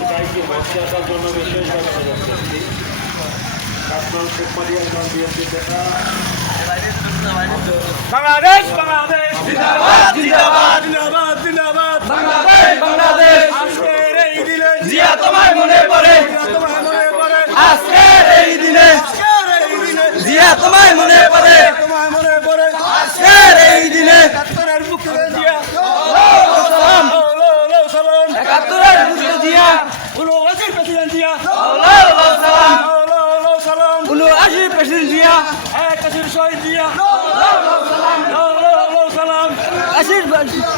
সবাইকে মঞ্চে আসার জন্য বিশেষভাবে অনুরোধ করছি আপনার শেখমারিয়া খান বিএনপি নেতা। বাংলাদেশ বাংলাদেশ জিন্দাবাদ জিন্দাবাদ জিন্দাবাদ জিন্দাবাদ। বাংলাদেশ বাংলাদেশ। আজকের এই দিনে জিয়া তোমায় মনে পড়ে। তোমার মনে পড়ে। আজকের এই দিনে আজকের এই দিনে জিয়া তোমায় মনে পড়ে। তোমার মনে জিয়া উলো ওয়াজির প্রেসিডেন্ট দিয়া সালাম লো লো লো সালাম উনু আশি প্রেসিডেন্ট জিয়া এক কাশির শহীদ দিয়া লো লো লো সালাম আশির বাংলাদেশ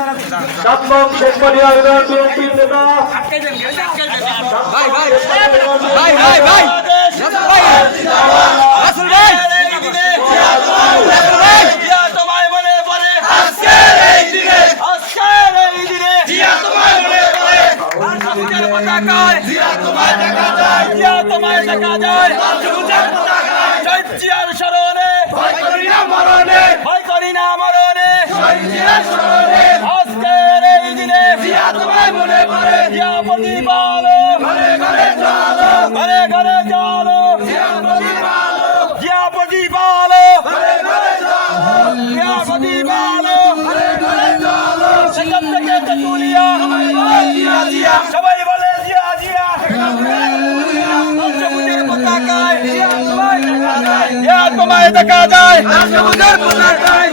সাত জিয়া। তোমায় এই দিনে জিয়া তোমায় দেখা যায় জিয়া তোমায় দেখা যায় আজকের এই দিনে জিয়া তোমায় মনে পড়ে জিয়া প্রদীপ আলো ঘরে ঘরে চলো ঘরে ঘরে চলো জিয়া প্রদীপ আলো জিয়া প্রদীপ আলো ঘরে ঘরে চলো জিয়া প্রদীপ আলো ঘরে ঘরে চলো সেখান থেকে তেতুলিয়া। জিয়া জিয়া। সবাই বলে জিয়া জিয়া। রাষ্ট্রপতির পতাকায়। জিয়া তোমায় দেখা যায় জিয়া। তোমায় দেখা যায় রাষ্ট্রপতির পতাকায়।